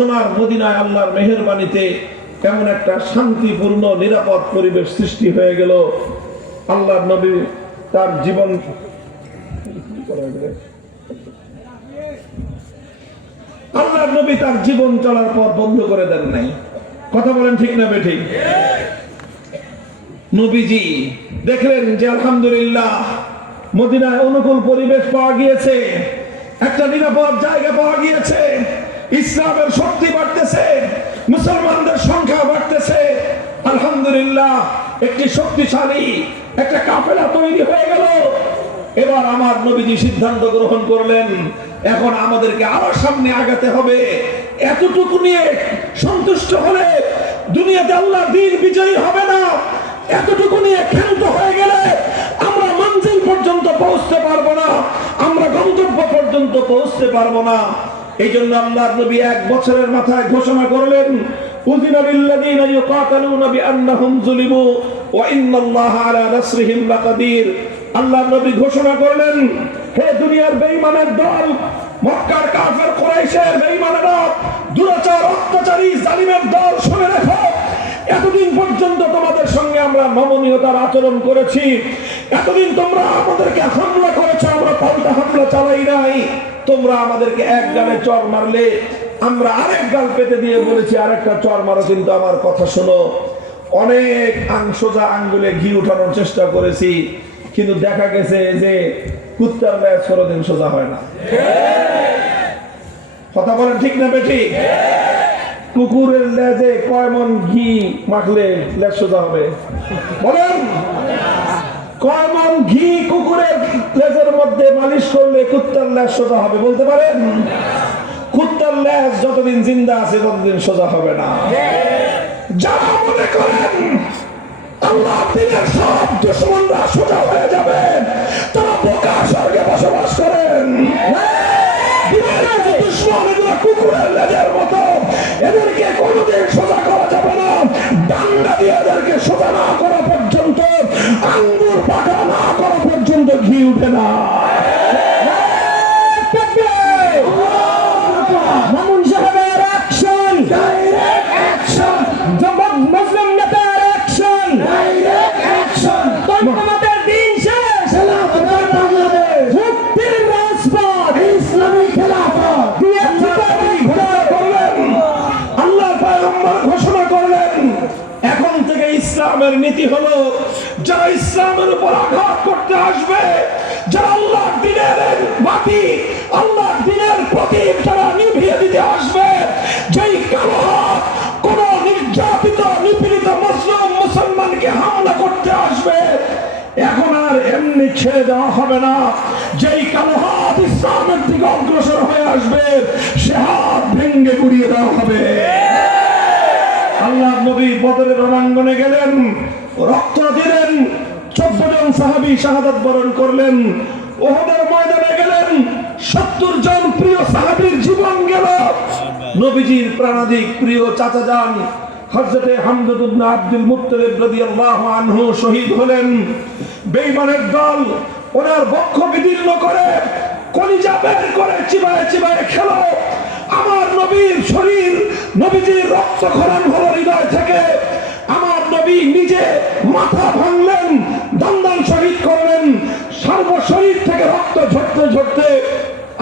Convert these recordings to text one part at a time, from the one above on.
সোনার মদিনায় আল্লাহর মেহেরবানিতে কেমন একটা শান্তিপূর্ণ নিরাপদ পরিবেশ সৃষ্টি হয়ে গেল। আল্লাহর নবী তার জীবন আল্লাহর নবী তার জীবন চলার পর বন্ধ করে দেন নাই। কথা বলেন ঠিক না বেঠিক? নবীজি দেখলেন যে আলহামদুলিল্লাহ মদিনায় অনুকূল পরিবেশ পাওয়া গিয়েছে, একটা নিরাপদ জায়গা পাওয়া গিয়েছে, ইসলামের শক্তি বাড়তেছে, মুসলমানদের সংখ্যা বাড়তেছে। আলহামদুলিল্লাহ একটি শক্তিশালী একটা কাফেলা তৈরি হয়ে গেল। এবার আমার নবীজি সিদ্ধান্ত গ্রহণ করলেন, এখন আমাদেরকে আরো সামনে আগাতে হবে। এতটুকু নিয়ে সন্তুষ্ট হলে দুনিয়াতে আল্লাহ দ্বীন বিজয়ী হবে না। এতটুকু নিয়ে ক্ষান্ত হয়ে গেলে আমরা মঞ্জিল পর্যন্ত পৌঁছতে পারবো না, আমরা গন্তব্য পর্যন্ত পৌঁছতে পারবো না। এই জন্য আল্লাহর নবী 1 বছরের মাথায় ঘোষণা করলেন, উযিনা লিল্লাযীনা ইউকাতালুনা বিআন্নাহুম যুলিমু ওয়া ইন্নাল্লাহা আলা নাসরিহিম লাকাদির। আল্লাহর নবী ঘোষণা করলেন, হে দুনিয়ার বেঈমানের দল, মক্কার কাফের কুরাইশের বেঈমানেরা, দুরাচার অত্যাচারী জালিমের দল, শুনে রাখো, এতদিন পর্যন্ত তোমাদের সঙ্গে আমরা নমনীয়তার আচরণ করেছি, এতদিন তোমরা আমাদেরকে হামলা করেছো, আমরা পাল্টা হামলা চালাই নাই। তোমরা আমাদেরকে এক গালে চর মারলে আমরা আরেক গাল পেতে দিয়ে বলেছি আরেকটা চর মারো, কিন্তু আমার কথা শোনো। অনেক সোজা আঙ্গুলে ঘি উঠানোর চেষ্টা করেছি, কিন্তু দেখা গেছে যে কুত্তার লেজ কোনোদিন সোজা হয় না। কথা বলেন ঠিক না বেঠিক? কুকুরের লেজে কয় মন ঘি মাখলে লেজ সোজা হবে? বলেন, কয় মন ঘি কুকুরের লেজের মধ্যে মালিশ করলে কুত্তার লেজ সোজা হবে? বলতে পারেন? কুত্তার লেজ যতদিন জিন্দা আছে ততদিন সোজা হবে না। যারা মনে করেন আল্লাহ দ্বীনের সব দুশমনরা সোজা হয়ে যাবে, তারা বোকা স্বর্গে বসবাস করেন। কুকুরের লেজের মতো এদেরকে কোনোদিন সোজা করা যাবে না। ডান্ডা দিয়ে এদেরকে সোজা না করা পর্যন্ত, আঙ্গুর পাকা না করা পর্যন্ত ঘি উঠে না। মামুন সাহেবের অ্যাকশন, ডাইরেক্ট অ্যাকশন। মুসলিম নেতার অ্যাকশন, ডাইরেক্ট অ্যাকশন। তোমাদের দিন শেষ, খেলাফতের বাংলাদেশ, মুক্তির রাজপথ, ইসলামী খেলাফত। আল্লাহর পয়গম্বর ঘোষণা করলেন, এখন থেকে ইসলামের নীতি হলো, যারা ইসলামের উপর আঘাত করতে আসবে, যারা আল্লাহর দ্বীনের বাতি, আল্লাহর দ্বীনের প্রদীপ যারা নিভিয়ে দিতে আসবে, যেই কালো হাত কোন নির্যাতিত নিপীড়িত মুসলিম মুসলমানকে হামলা করতে আসবে, এখন আর এমনি ছেড়ে দেওয়া হবে না। যেই কালো হাত ইসলামের দিকে অগ্রসর হয়ে আসবে, সে হাত ভেঙ্গে গুড়িয়ে দেওয়া হবে। আল্লাহ নবী বদরের রণাঙ্গনে গেলেন, রক্ত দিলেন, 14 জন সাহাবী শাহাদাত বরণ করলেন। উহুদের ময়দানে গেলেন, 70 জন প্রিয় সাহাবীর জীবন গেল। নবীজির প্রাণাধিক প্রিয় চাচা যান হযরতে হামজা ইবনে আব্দুল মুত্তালিব রাদিয়াল্লাহু আনহু শহীদ হলেন। বেঈমানের দল ওনার বক্ষ বিদীর্ণ করে, কলিজা বের করে চিবায় চিবায় খেলো। আমার নবীর শরীর, নবীজির রক্তক্ষরণ হলো হৃদয় থেকে। আমার নবী নিজে মাথা ভাঙলেন, দন্দন শহীদ করলেন। সর্বশরীর থেকে রক্ত ঝরতে ঝরতে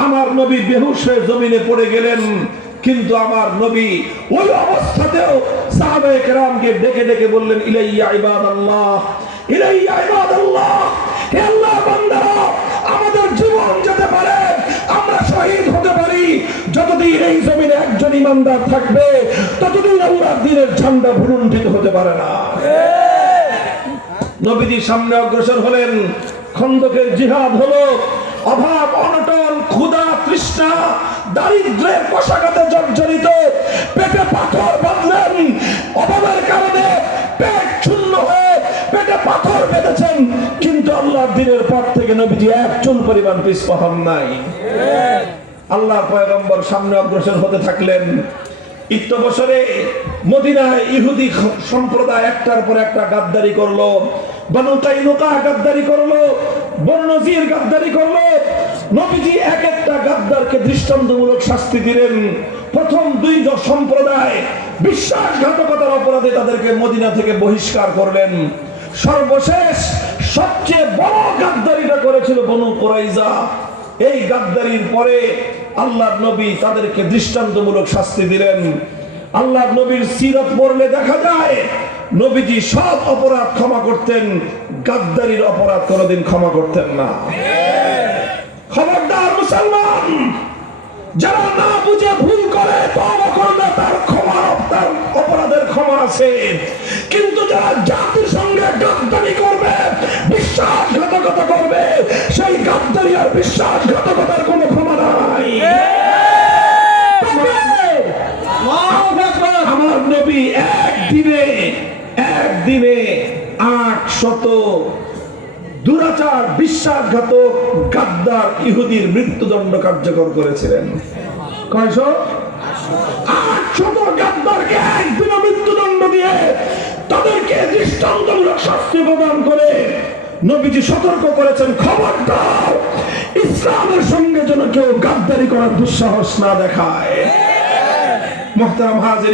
আমার নবী বেহুশ হয়ে জমিনে পড়ে গেলেন। কিন্তু আমার নবী ওই অবস্থাতেও সাহাবায়ে কেরামকে ডেকে ডেকে বললেন, ইলাইয়া ইবাদাল্লাহ, ইলাইয়া ইবাদাল্লাহ, হে আল্লাহর বান্দারা, আমাদের জীবন যেতে পারে, আমরা শহীদ হতে পারি, যতদিন এই জমিনে একজন ইমানদার থাকবে ততদিন আল্লাহর দ্বীনের ঝান্ডা ভুলুণ্ঠিত হতে পারে না। নবীজি সামনে অগ্রসর হলেন, খন্দকের জিহাদ হলো। অভাব, অনটন, ক্ষুধা, তৃষ্ণা, দারিদ্র্যের কষাঘাতে জর্জরিত, পেটে পাথর বাঁধলেন। অভাবের কারণে পেট শূন্য হয়ে পেটে পাথর বেঁধেছেন, কিন্তু আল্লাহর দ্বীনের পথ থেকে নবীজি এক চুল পরিমাণ পিছপা হন নাই। আল্লাহর পয়গম্বর সামনে অগ্রসর হতে থাকলেন। ইত্য বছরে মদিনায় ইহুদি সম্প্রদায় একটার পর একটা গাদ্দারি করলো। বনু কাইনুকা গাদ্দারি করলো, বনু নজির গাদ্দারি করলো। নবীজি এক একটা গাদ্দারকে দৃষ্টান্তমূলক শাস্তি দিলেন। প্রথম 2 দুই সম্প্রদায় বিশ্বাসঘাতকতার অপরাধে তাদেরকে মদিনা থেকে বহিষ্কার করলেন। সর্বশেষ সবচেয়ে বড় গাদ্দারিটা করেছিল বনু কুরাইজা। এই গাদ্দারির পরে আল্লাহর নবী তাদেরকে দৃষ্টান্তমূলক শাস্তি দিলেন। আল্লাহর নবীর সিরাত পড়লে দেখা যায় নবীজি সব অপরাধ ক্ষমা করতেন, গাদ্দারির অপরাধ কোনোদিন ক্ষমা করতেন না। খবরদার মুসলমান, যারা না বুঝে ভুল করে তওবা করলে তার অপরাধের ক্ষমা আছে, কিন্তু যারা জাতির সঙ্গে গাদ্দারি করবে, বিশ্বাসঘাতকতা করবে, সেই গাদ্দারি আর বিশ্বাসঘাতকতার কোনো ক্ষমা নাই। আমার নবী একদিনে 800 দুরাচার বিশ্বাসঘাতক গাদ্দার ইহুদির মৃত্যুদণ্ড কার্যকর করেছিলেন। কয়শো? 800 গাদ্দারকে একদিনে মৃত্যুদণ্ড দিয়ে তাদেরকে দৃষ্টান্তমূলক শাস্তি প্রদান করে নবীজি সতর্ক করেছেন, খবরদার ইসলামের সঙ্গে যেন কেউ গাদ্দারি করার দুঃসাহস না দেখায়। মুহতারাম হাজির।